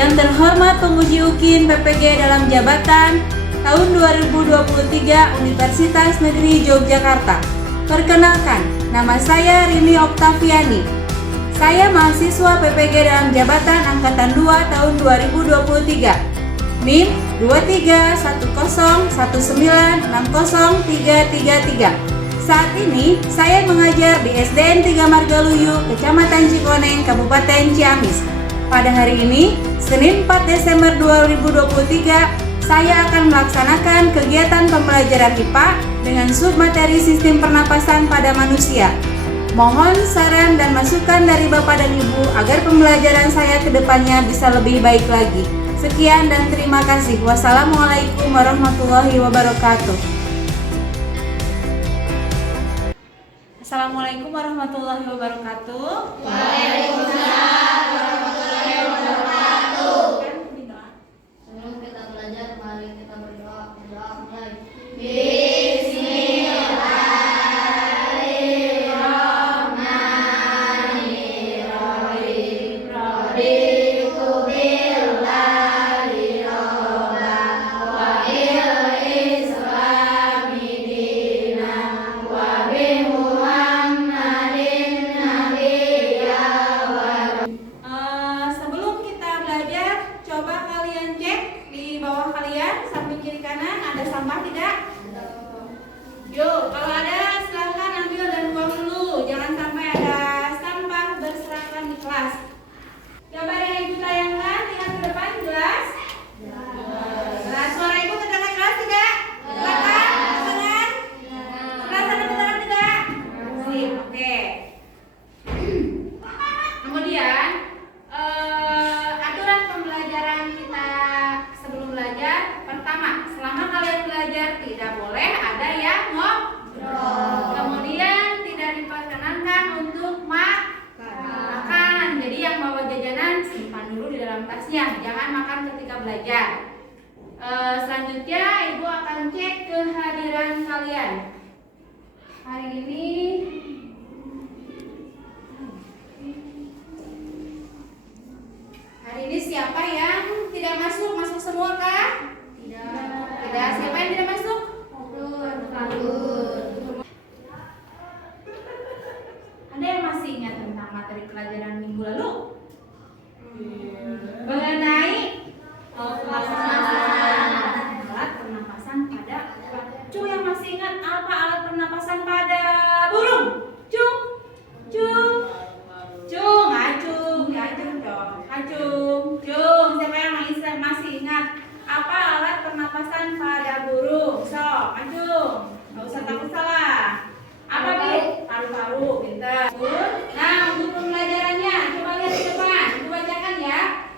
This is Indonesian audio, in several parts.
Yang terhormat penguji UKIN PPG dalam jabatan tahun 2023 Universitas Negeri Yogyakarta. Perkenalkan, nama saya Rini Oktaviani. Saya mahasiswa PPG dalam jabatan Angkatan 2 tahun 2023. NIM 231019603333. Saat ini saya mengajar di SDN 3 Margaluyu, Kecamatan Cikoneng, Kabupaten Ciamis. Pada hari ini, Senin 4 Desember 2023, saya akan melaksanakan kegiatan pembelajaran IPA dengan submateri sistem pernapasan pada manusia. Mohon saran dan masukan dari Bapak dan Ibu agar pembelajaran saya ke depannya bisa lebih baik lagi. Sekian dan terima kasih. Wassalamualaikum warahmatullahi wabarakatuh. Assalamualaikum warahmatullahi wabarakatuh. Waalaikumsalam warahmatullahi wabarakatuh. Sebelum kita belajar, mari kita berdoa. Mulai. Bismillahirrahmanirrahim. Raditu billahi robban wa bil islami dinan wa bi Muhammadin nabiyya wa Sebelum kita belajar, coba kalian cek di bawah kalian, samping kiri kanan ada sampah tidak? Yuk, kalau ada silakan ambil dan buang dulu. Jangan sampai ada sampah berserakan di kelas. Coba ada yang ibu tayangkan, lihat ke depan jelas. Jelas. Suara ibu terdengar jelas tidak? Silakan, terdengar? Sebelah sana terdengar tidak? Sip, oke. Kemudian aturan pembelajaran kita sebelum belajar. Pertama, selama kalian belajar tidak boleh ada yang ngobrol. Kemudian tidak diperkenankan untuk makan. Jadi yang bawa jajanan simpan dulu di dalam tasnya. Jangan makan ketika belajar. Selanjutnya ibu akan cek kehadiran kalian. Hari ini siapa yang tidak masuk? Masuk semua kah? Tidak. Siapa yang tidak masuk? Ada yang masih ingat tentang materi pelajaran minggu lalu? Mengenai alat pernapasan pada Cung, yang masih ingat apa alat pernapasan pada burung? Cung, cung, cung, acung, acung dong, acung, cung. Siapa yang masih ingat apa alat pernapasan pada burung? Sok, acung, nggak usah takut salah. Apa Bi? Paru-paru, pintar. Nah, untuk pembelajarannya, coba lihat di depan, ibu bacakan ya.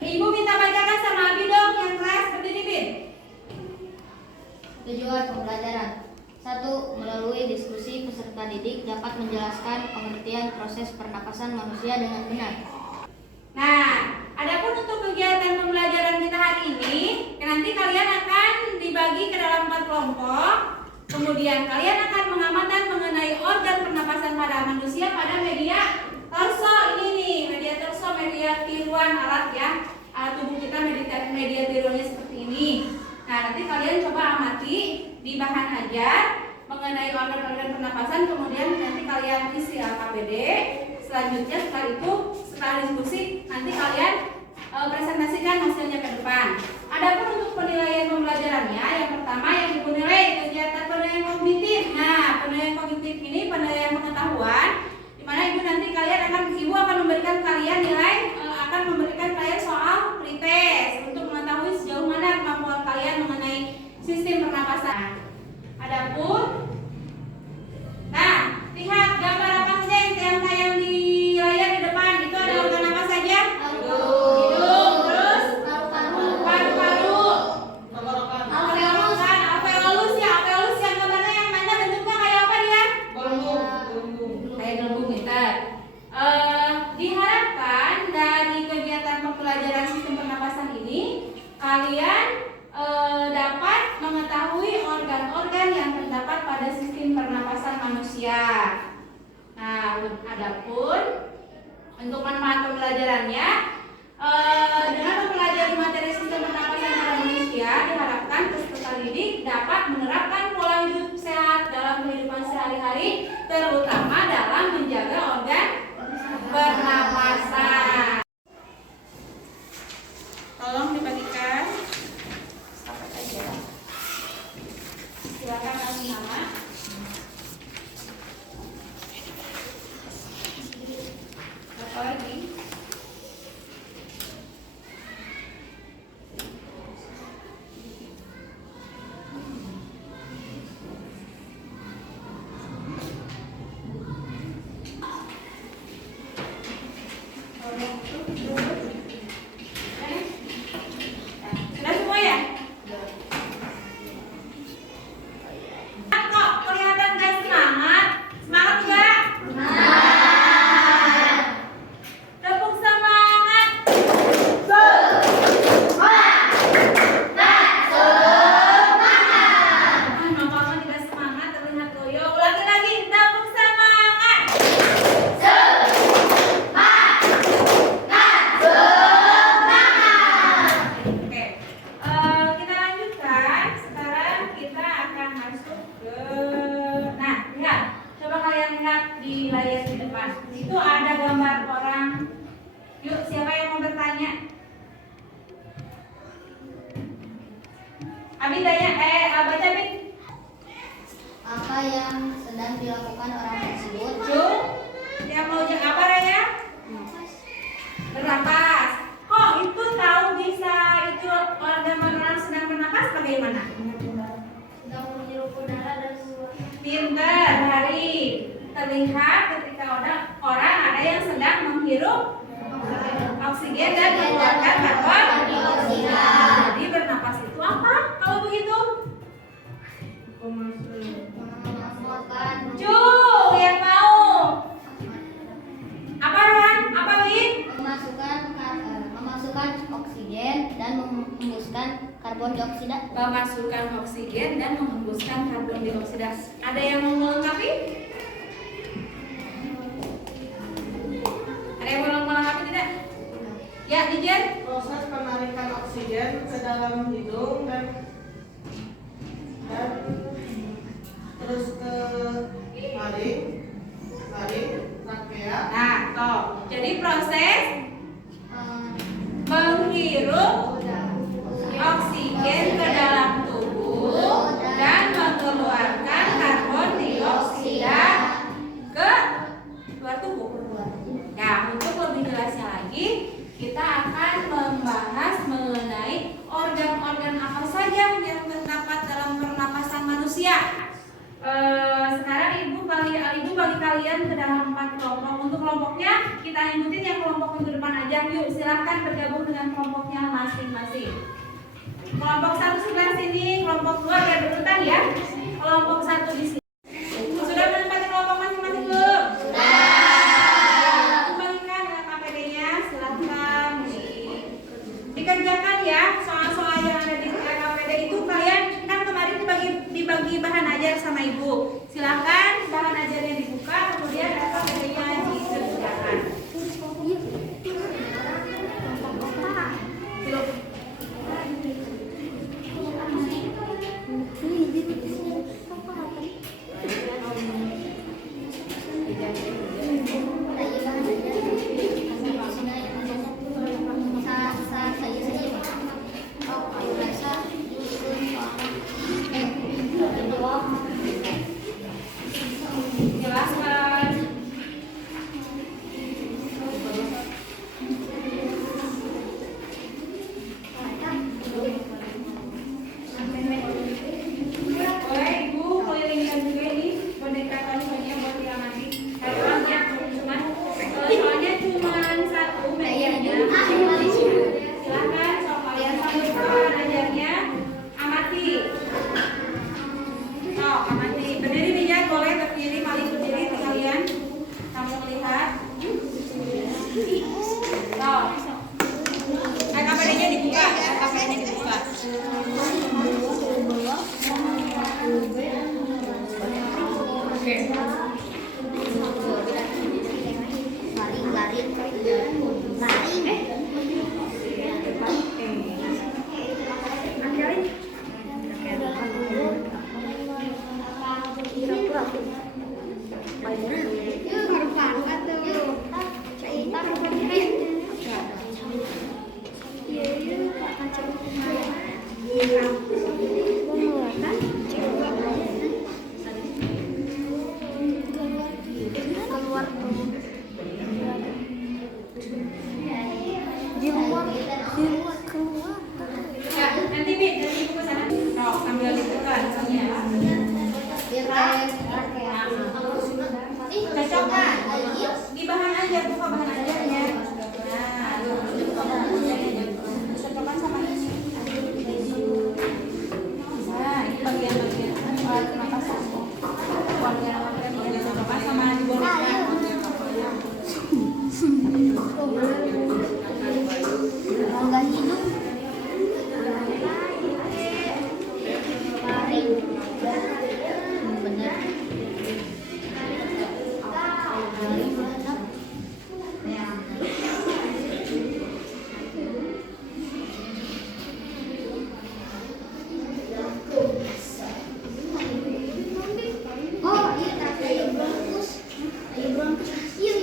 Ibu minta bacakan sama Abi dong, yang kelas berdiri Bin. Tujuan pembelajaran. 1. Melalui diskusi peserta didik dapat menjelaskan pengertian proses pernapasan manusia dengan benar. Nah, adapun untuk kegiatan pembelajaran kita hari ini, nanti kalian akan dibagi ke dalam 4 kelompok. Kemudian kalian akan mengamatan mengenai organ pernapasan pada manusia pada media torso ini nih, media torso, media tiruan alat ya. Alat tubuh kita media tiruannya seperti ini. Nah, nanti kalian coba amati di bahan ajar mengenai organ-organ pernapasan, kemudian nanti kalian isi LKPD. Selanjutnya setelah diskusi, nanti kalian presentasikan hasilnya ke depan. Adapun untuk penilaian pembelajarannya, yang pertama yang ibu nilai kegiatan penilaian kognitif. Nah, penilaian kognitif ini penilaian pengetahuan, di mana ibu akan memberikan kalian nilai, akan memberikan kalian soal pretest untuk mengetahui sejauh mana kemampuan kalian mengenai sistem pernapasan. Adapun, nah, lihat gambar apa saja yang tayang di layar di depan. Itu ada organ apa saja? Hidung, terus paru-paru, alveolus ya. Alveolus yang gambarnya yang mana bentuknya kayak apa dia? Kayak gelembung gitu. Diharapkan dari kegiatan pembelajaran sistem pernapasan ini kalian dapat mengetahui organ-organ yang terdapat pada sistem pernapasan manusia. Nah, adapun untuk manfaat pembelajarannya, dengan Tolong dibagikan. Apa aja. Silakan kasih nama. Apa lagi? Sudah semua ya? Kok kelihatan gak semangat? Semangat gak? Tepuk semangat. Mama tidak semangat, terlihat loyo. Ulangi lagi, tepuk semangat. Oke, kita lanjutkan. Sekarang kita akan masuk ke. Nah, lihat. Coba kalian lihat di layar di depan. Itu ada gambar orang. Yuk, siapa yang mau bertanya? Abi tanya, baca Abi. Apa yang sedang dilakukan orang tersebut? Ju, yang mau jawab apa Raya? Bernapas. Kok itu tahu bisa itu gambar orang sedang bernapas bagaimana? Sedang menghirup udara dan keluar. Pintar, Hari. Terlihat ketika orang ada yang sedang menghirup oksigen dan mengeluarkan karbon dioksida. Jadi bernapas itu apa? Kalau begitu? Memasukkan Ju, yang mau. Apa Rohan? Apa Win? memasukkan oksigen dan menghembuskan karbon dioksida. Memasukkan oksigen dan menghembuskan karbon dioksida. Ada yang mau melengkapi? Ada yang mau melengkapi tidak? Ya, Dijen. Proses penarikan oksigen ke dalam hidung dan terus ke laring, trakea. Nah, toh. Jadi proses menghirup oksigen ke dalam tubuh dan mengeluarkan karbon dioksida ke luar tubuh. Nah, untuk lebih jelasnya lagi, kita akan membahas mengenai organ-organ apa saja yang terdapat dalam pernapasan manusia. Sekarang ibu bagi kalian ke dalam 4 kelompok. Untuk kelompoknya kita ikutin yang kelompok minggu depan aja. Yuk, silahkan bergabung dengan kelompoknya masing-masing. Kelompok 1 sebelah sini, kelompok 2 biar berurutan ya. Kelompok 1 di sini. Sudah menempati kelompok masing-masing belum? Sudah. Bagikan dengan KPD-nya, silahkan dikerjakan ya. Soal-soal yang ada di KPD itu kalian kan kemarin dibagi bahan ajar sama ibu. Silahkan bahan ajarnya dibuka, kemudian KPD-nya dikerjakan. Jelaskan. Ya, nanti Bi, dari ibu ke sana. Rok, sambil dibuka soalnya. Cocok kan? Di bahan aja, buka bahan ajarnya. Nah, cocokkan sama ini. Nah, ini bagian-bagian pernapasan. Bagian cocokkan sama di bawah. Rongga hidung. Taring. Benar. Taring benar. Oh, iya tadi bronkus. Ayo bronkus. Iya.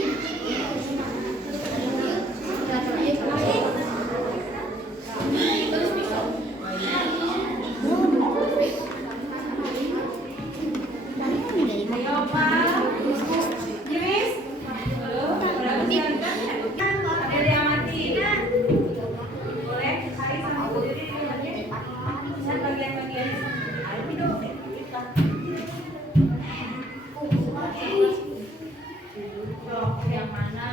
Ayo, Pak. Jiris. Halo, udah siapkan ya? Ada yang mati. Boleh, hari sama Bu Diri dulu. Dan bagian-bagian. Ayo, hidup. Yang mana?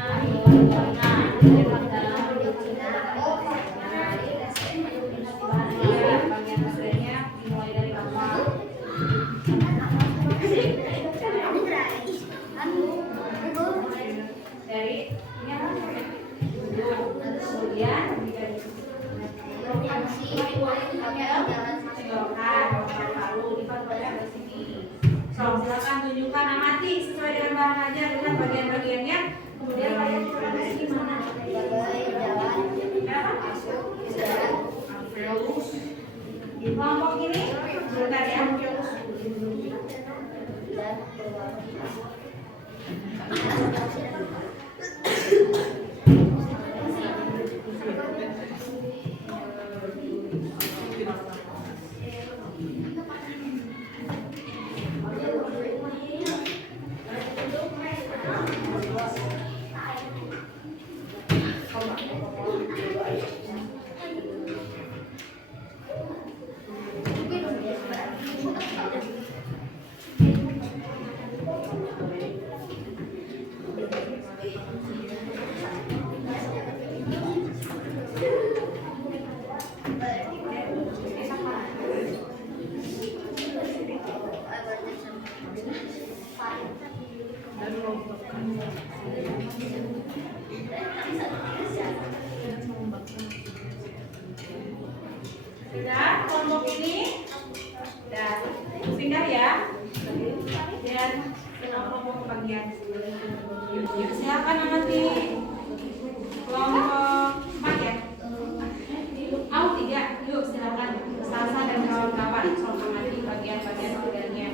Bagian hasilnya dimulai dari bawah. Dari ini apa? Kemudian silakan tunjukkan amati sesuai dengan bahan ajar dengan bagian-bagiannya. Kemudian kalian coba di mana? Kelompok ini sebentar ya. Sudah kelompok ini sudah pindah ya. Dan kelompok bagian. Silakan amati kelompok 4 ya. Au 3, yuk silakan Salsa dan kawan-kawan soal amati bagian-bagiannya.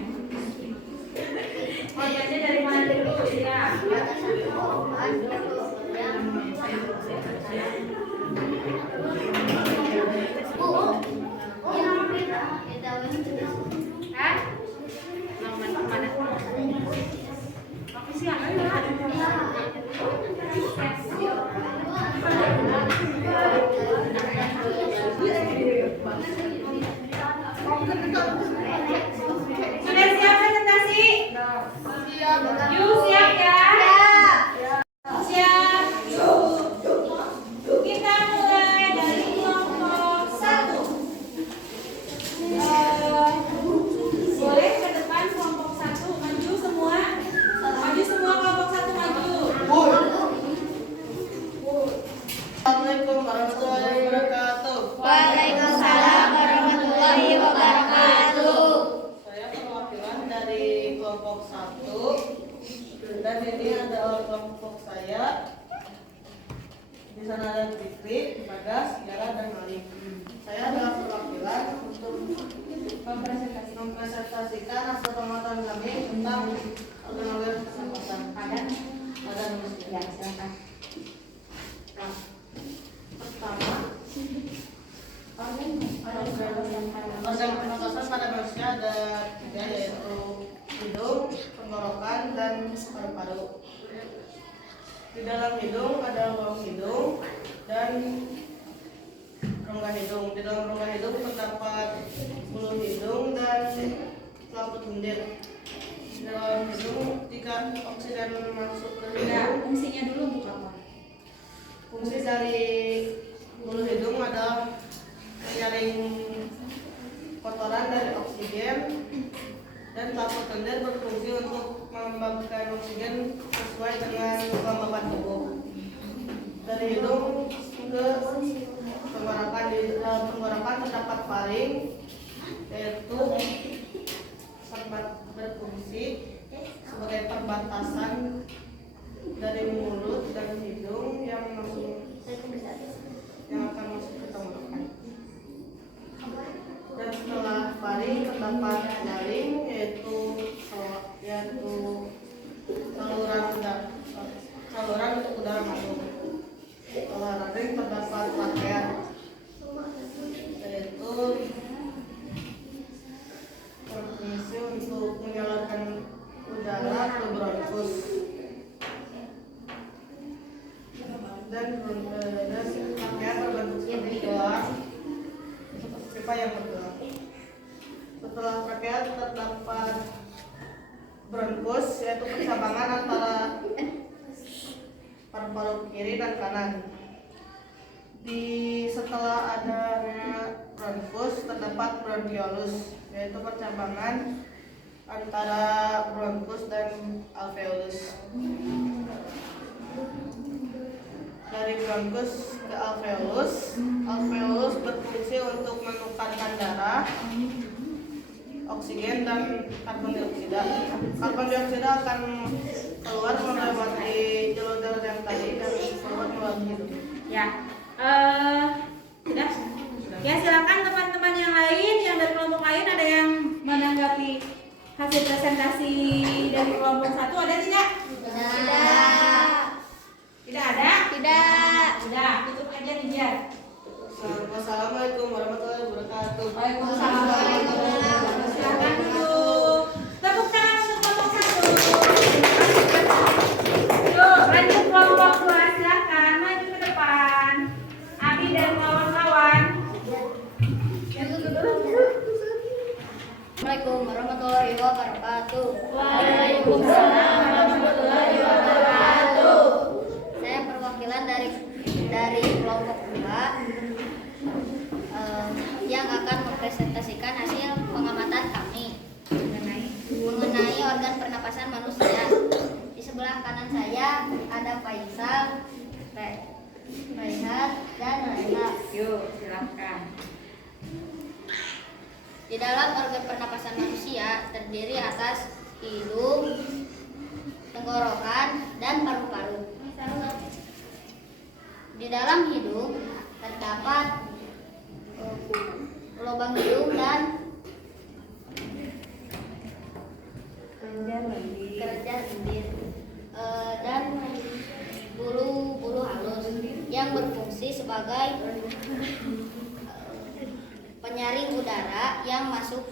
Proyeknya dari mana dulu ya? Hah? Mana? Makan siang Sudah siap presentasi? Yuk siap ya? Siap. Yuk. Kita mulai dari kelompok 1. Boleh ke depan kelompok 1 maju semua. Maju semua kelompok 1 maju. Assalamualaikum warahmatullahi wabarakatuh. Waalaikumsalam warahmatullahi wabarakatuh. Saya perwakilan dari kelompok 1 dan ini adalah kelompok saya. Di sana ada Fikri, Bagas, Yara, dan Malik. Saya adalah perwakilan untuk mempresentasikan hasil pengamatan kami tentang organogram kesempatan padan manusia. Ya, silakan. Nah, pertama Organ pernapasan pada manusia ada 3, yaitu hidung, tenggorokan, dan paru-paru. Di dalam hidung ada lubang hidung dan rongga hidung. Di dalam rongga hidung terdapat bulu hidung dan selaput lendir. Di dalam hidung, jika oksigen masuk ke hidung, Fungsinya dulu Bu Kawan. fungsi dari bulu hidung adalah menyaring kotoran dari oksigen, dan selaput lendir berfungsi untuk mengembangkan oksigen sesuai dengan kelembaban tubuh. Dari hidung ke tenggorokan, di dalam tenggorokan terdapat faring, yaitu berfungsi sebagai perbatasan dari mulut dan hidung yang akan masuk ke tenggorokan. Dan setelah faring terdapat jaring, yaitu saluran untuk udara masuk. Setelah jaring terdapat trachea, yaitu berfungsi untuk menyalurkan udara ke bronkus. Dan trachea berbentuk seperti gelas, pipa yang bergerak. Setelah trachea terdapat bronkus, yaitu percabangan antara paru-paru kiri dan kanan. Setelah adanya bronkus terdapat bronkiolus, yaitu percabangan antara bronkus dan alveolus. Dari bronkus ke alveolus, alveolus berfungsi untuk menukarkan darah, oksigen, dan karbon dioksida. Karbon dioksida akan keluar melewati jalur yang tadi dan keluar melalui hidung. Ya, sudah. Ya, silakan teman-teman yang lain, yang dari kelompok lain ada yang menanggapi hasil presentasi dari kelompok 1, ada tidak? Tidak. Tidak ada? Tidak. Sudah, tutup aja nih Jar. Wassalamualaikum warahmatullahi wabarakatuh. Waalaikumsalam. Silakan duduk. Tepuk tangan untuk kelompok 1. Yuk, lanjut kelompok 2, silakan maju ke depan. Abi dan kawan-kawan. Assalamualaikum warahmatullahi wabarakatuh. Waalaikumsalam warahmatullahi wabarakatuh. Saya perwakilan dari kelompok 2 yang akan mempresentasikan hasil pengamatan kami mengenai organ pernapasan manusia. Di sebelah kanan saya ada Faisal, Raihat, dan Raila. Yuk, silakan. Di dalam organ pernapasan manusia terdiri atas hidung, tenggorokan, dan paru-paru. Di dalam hidung terdapat lubang hidung dan kelenjar lendir dan bulu-bulu halus yang berfungsi sebagai penyaring udara yang masuk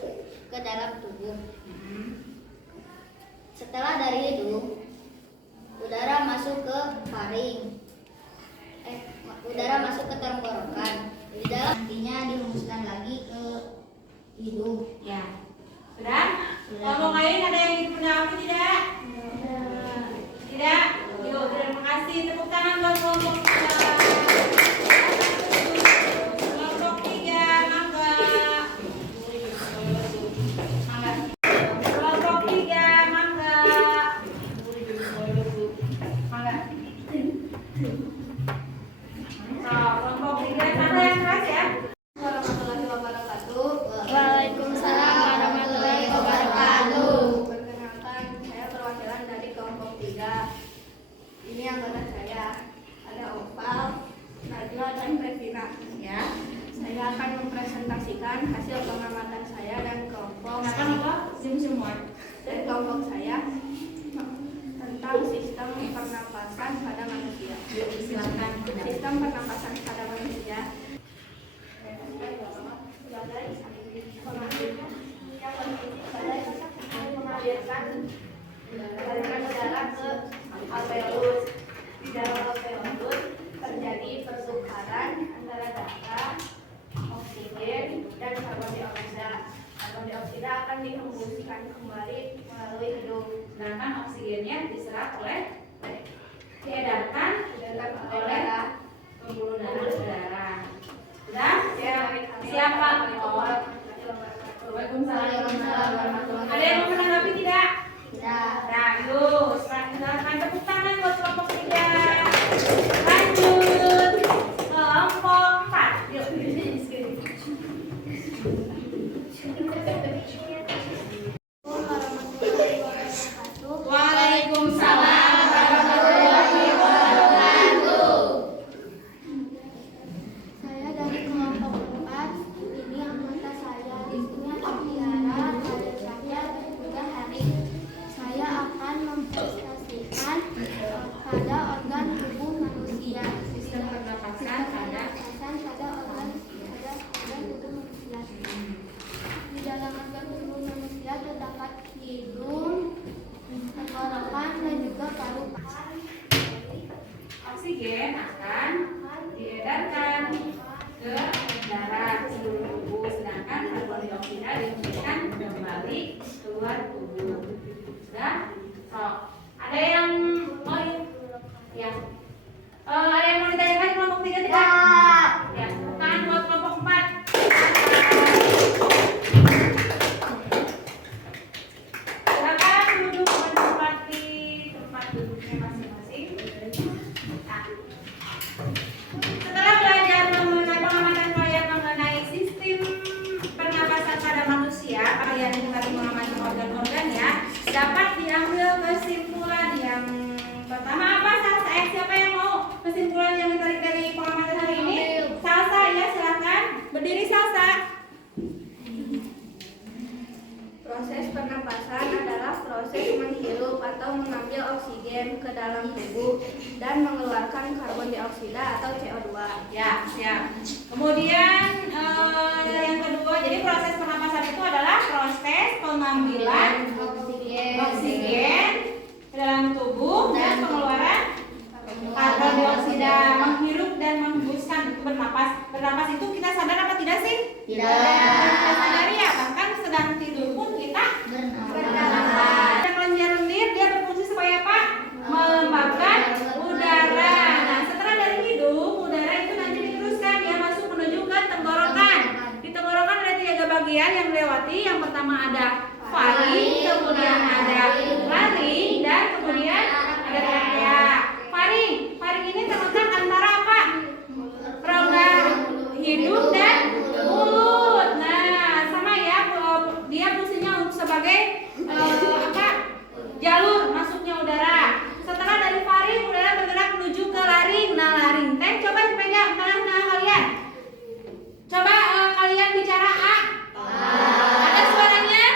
ke dalam tubuh. Setelah dari hidung, udara masuk ke faring. Udara masuk ke tenggorokan. Di dalam artinya dihembuskan lagi ke hidung. Ya. Sudah? Kelompok lain ada yang ingin menjawab tidak? Tidak? Yuk, terima kasih. Tepuk tangan buat kelompok 2. Kelompok 3, mangga. Mangga. Kelompok 3, mangga. Mangga. Kelompok 3, mangga yang keras ya. Warahmatullahi wabarakatuh. Waalaikumsalam warahmatullahi wabarakatuh. Perkenalkan, saya perwakilan dari kelompok 3. Ini anggota saya. Ada Om dioksida akan dihembuskan kembali melalui hidung. Sedangkan oksigennya diserap diedarkan oleh pembuluh darah. Sudah? Siapa? Waalaikumsalam. Ada yang mau menanggapi tidak? Tidak. Nah, yuk, silakan tepuk tangan buat kelompok 3. Lanjut. Kelompok 4. Yuk. Waalaikumsalam warahmatullahi wabarakatuh. Saya dari kelompok 4. Ini anggota saya. Isinya Tiara, ada saya, dan juga Hari. Saya akan mempresentasikan pada organ tubuh manusia. Sistem pernapasan pada organ tubuh manusia. Di dalam organ tubuh manusia terdapat hidung, tenggorokan, dan juga paru-paru. oksigen akan diedarkan ke darah seluruh tubuh, sedangkan karbon dioksida dihembuskan kembali keluar tubuh. Sudah? So, ada yang mau ya? Ada yang mau ditanyakan kelompok 3 tidak? Ya, tangan buat kelompok 4. Silakan duduk menempati tempat duduknya masing-masing. Nah, setelah belajar mengenai pengamatan kalian mengenai sistem pernapasan pada manusia, kalian juga mengamati organ-organ ya. Dapat diambil kesimpulan yang pertama apa? Siapa yang mau kesimpulan yang ditarik dari pengamatan hari ini? Salsa ya, silakan berdiri Salsa. Proses pernapasan adalah proses menghirup atau mengambil oksigen ke dalam tubuh dan mengeluarkan karbon dioksida atau CO2. Ya, siap. Kemudian yang kedua, jadi proses pernapasan itu adalah proses pengambilan oksigen ke dalam tubuh dan pengeluaran karbon dioksida, menghirup dan menghembuskan itu bernapas. Bernapas itu kita sadar apa tidak sih? Kita sadari ya, bahkan sedang tidur pun kita bernapas. Dan kelenjar lendir dia berfungsi sebagai apa? Melembabkan udara. Nah, setelah dari hidung, udara itu nanti diteruskan dia masuk menuju ke tenggorokan. Di tenggorokan ada 3 bagian yang dilewati. Yang pertama ada faring, kemudian ada laring, dan kemudian ada trakea. Faring ini terletak antara apa? Rongga hidung dan mulut. Nah, sama ya, dia fungsinya sebagai apa? Jalur masuknya udara. Setelah dari faring, udara bergerak menuju ke laring. Nah, laring teh coba pegang tangan kalian. Coba kalian bicara A. Ada suaranya?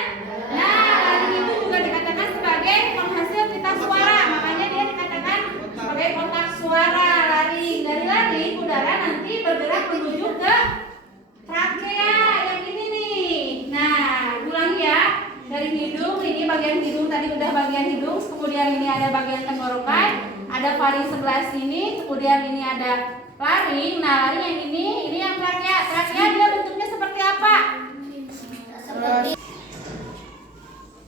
Nah, laring itu juga dikatakan sebagai penghasil pita suara. Makanya dia dikatakan sebagai kotak suara. Laring. Dari laring udara nanti bergerak menuju ke trakea yang ini nih. Nah, ulang ya. Dari hidung, ini bagian hidung tadi udah bagian hidung, kemudian ini ada bagian tenggorokan, ada faring sebelah sini, kemudian ini ada laring. Nah, laring yang ini yang trakea. Trakea dia bentuknya seperti apa?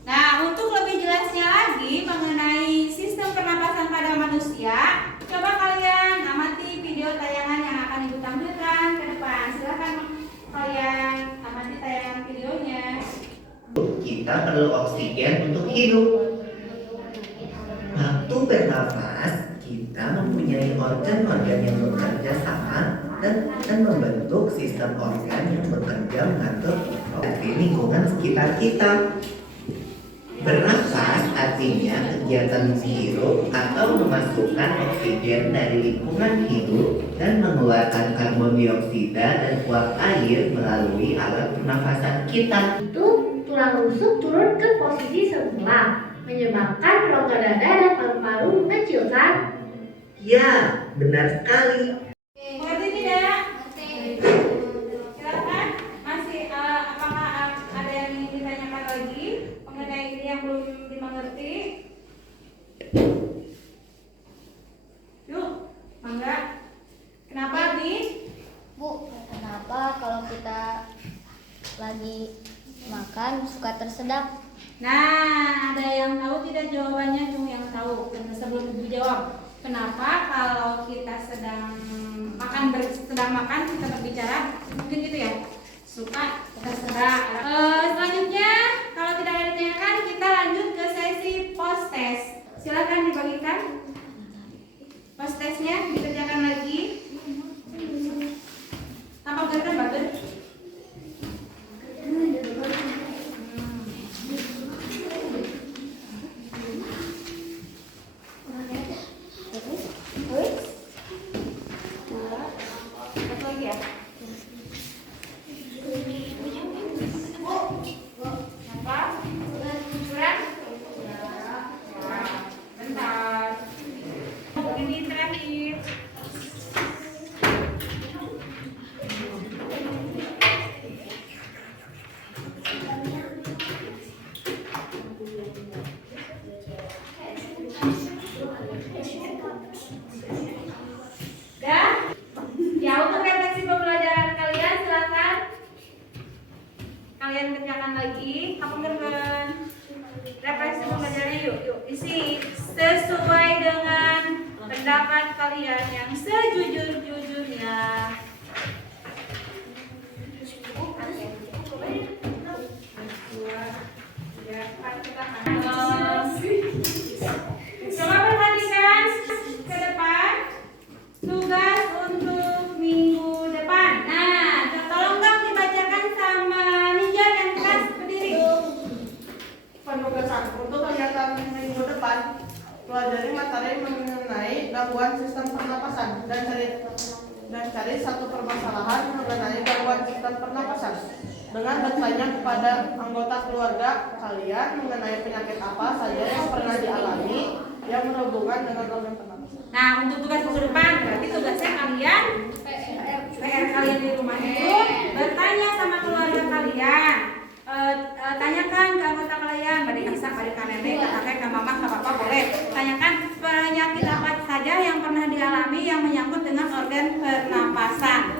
Nah, untuk lebih jelasnya lagi mengenai sistem pernapasan pada manusia, coba kalian amati video tayangan yang akan Ibu tampilkan ke depan. Silakan kalian amati tayangan videonya. Kita perlu oksigen untuk hidup. Waktu bernafas, kita mempunyai organ-organ yang bekerja sama dan membentuk sistem organ yang bekerja mengatur di lingkungan sekitar kita. Bernafas artinya kegiatan menghirup atau memasukkan oksigen dari lingkungan hidup dan mengeluarkan karbon dioksida dan uap air melalui alat pernafasan kita. Itu tulang rusuk turun ke posisi semula, menyebabkan rongga dada dan paru-paru mengecilkan. Ya, benar sekali. Mengerti tidak? Silakan. Masih apakah ada yang ingin ditanyakan lagi mengenai ini yang belum dimengerti? Yuk, mangga. Kenapa nih? Bu, kenapa kalau kita lagi makan suka tersedak. Nah, ada yang tahu tidak jawabannya? Cuma yang tahu. Sebelum ibu jawab, kenapa kalau kita sedang makan kita berbicara, mungkin gitu ya? Suka tersedak. Selanjutnya, kalau tidak ada ditanyakan, kita lanjut ke sesi post test. Silakan dibagikan. Post testnya dikerjakan lagi. Tampak gerakan bagus. Satu lagi ya. Apa? Kurang? Ya. Bentar. Ini terakhir. Dan ya, untuk refleksi pembelajaran kalian silakan kalian kerjakan lagi. Apa kan refleksi pembelajarannya, yuk isi sesuai dengan pendapat kalian yang sejujur-jujurnya. Coba perhatikan ke depan tugas untuk minggu depan. Nah, tolong dong dibacakan sama Ninja yang keras berdiri. Penugasan untuk kegiatan minggu depan, pelajari materi mengenai gangguan sistem pernapasan dan cari satu permasalahan mengenai gangguan sistem pernapasan dengan bertanya kepada anggota keluarga kalian mengenai penyakit apa saja yang pernah dialami yang berhubungan dengan organ pernapasan. Nah, untuk tugas minggu depan, berarti tugasnya kalian PR kalian di rumah itu bertanya sama keluarga kalian. Tanyakan ke anggota kalian, Mbak Nisa, Mbak Nenek, Kak Kakek, Kak Mama, Kak Papa, boleh tanyakan penyakit apa saja yang pernah dialami yang menyangkut dengan organ pernapasan.